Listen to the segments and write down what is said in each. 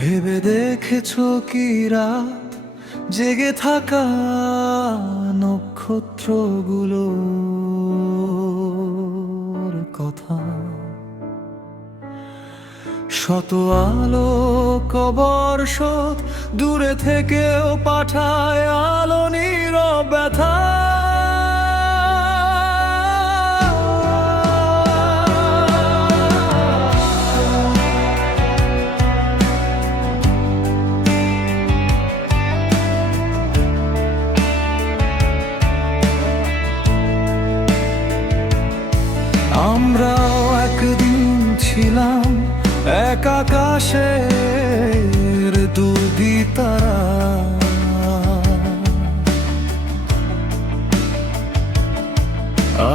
ভেবে দেখেছো কি রাত জেগে থাকা নক্ষত্রগুলোর কথা? শত আলো কবর্ষত দূরে থেকেও পাঠায় আলো নীরব ব্যথা। আমরাও একদিন ছিলাম এক আকাশের দুই তারা,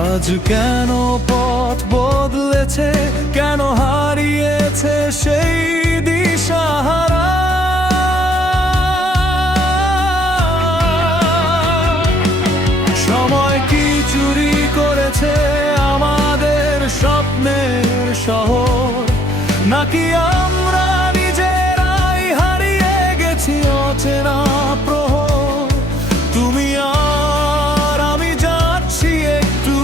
আজ কেন পথ বদলেছে, কেন হারিয়েছে সেই দিশাহারা? সময় কি চুরি করেছে আমাদের স্বপ্নের শহর, নাকি আমরা নিজেরাই হারিয়ে গেছি অচেনা প্রহর? তুমি আর আমি যাচ্ছি একটু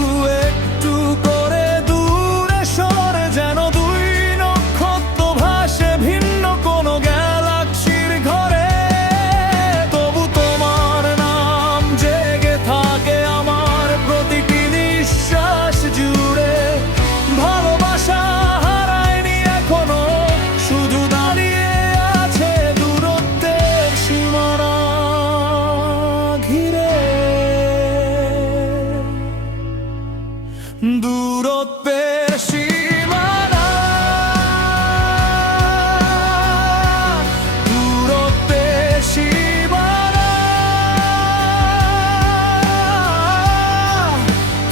একটু করে দূরে সরে, যেন দুই নক্ষত্র ভাসে ভিন্ন কোনো গ্যালাক্সির ঘরে। তবু তোমার নাম জেগে থাকে আমার প্রতিটি নিঃশ্বাস জুড়ে। ভালোবাসা হারায়নি এখনো, শুধু দাঁড়িয়ে আছে দূরত্বের সীমানা ঘিরে। দূরত্বের সীমানা, দূরত্বের সীমানা,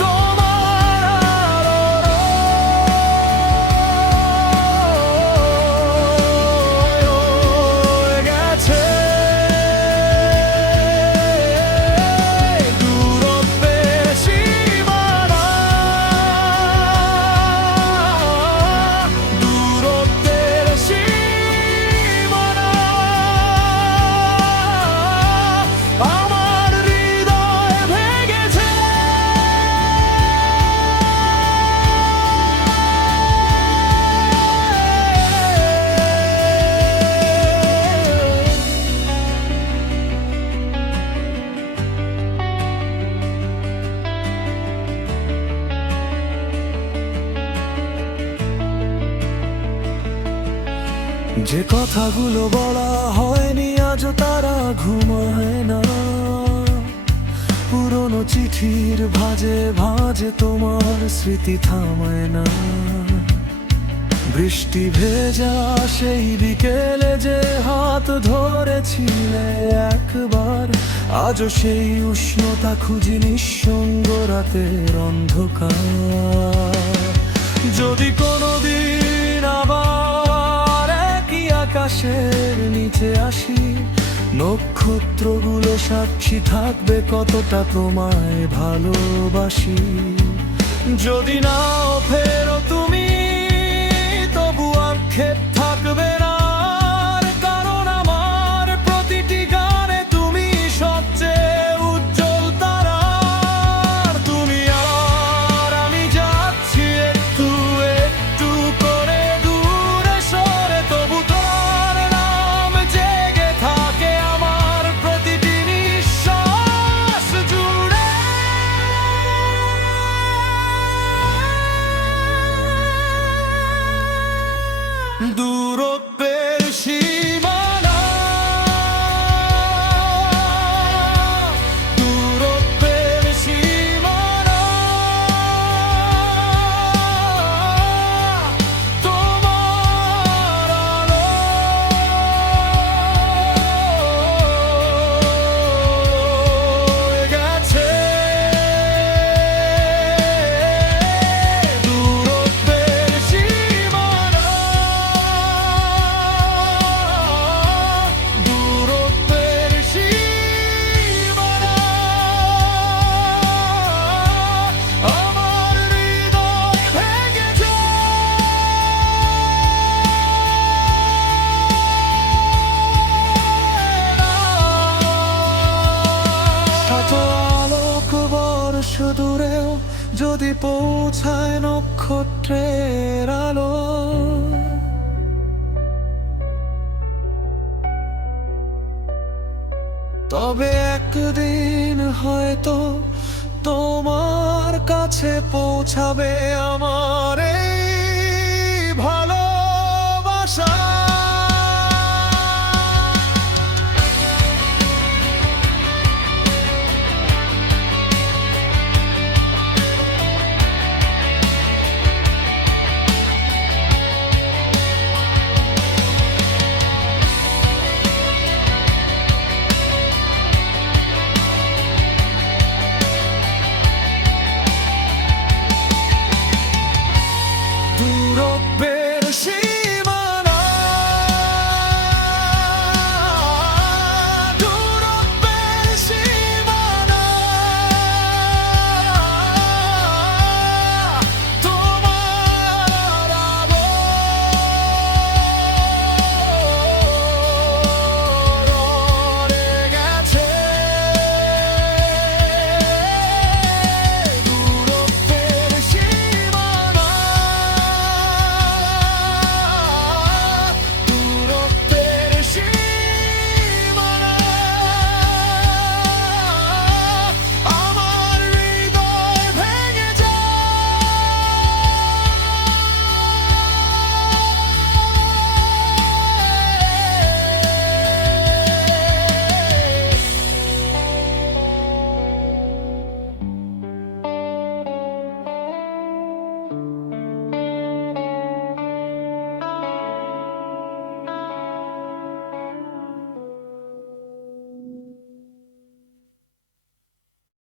তোমার আলো রয়ে গেছে। দূরত্বের সীমানা, দূরত্বের সীমানা, আমার হৃদয় ভেঙেছে। যে কথাগুলো বলা হয়নি আজও তারা ঘুমায় না। পুরনো চিঠির ভাঁজে ভাঁজে তোমার স্মৃতি থামায় না। বৃষ্টি ভেজা সেই বিকেলে যে হাত ধরেছিলে একবার, আজও সেই উষ্ণতা খুঁজি নিঃসঙ্গ রাতের অন্ধকার। যদি কোনোদিন আবার একই আকাশের নিচে আসি, নক্ষত্রগুলো সাক্ষী থাকবে কতটা তোমায় ভালোবাসি। যদি নাও ফেরো তুমি, তবু আক্ষেপ থাকবে না, কারণ আমার প্রতিটি গানে তুমি সবচেয়ে উজ্জ্বল তারা। তুমি আর আমি যাচ্ছি একটু একটু করে দূরে সরে, তবু তোমার নাম জেগে থাকে আমার প্রতিটি নিঃশ্বাস জুড়ে। দূর পৌঁছায় নক্ষত্রের আলো। তবে একদিন হয়তো তোমার কাছে পৌঁছাবে আমার এই ভালোবাসা।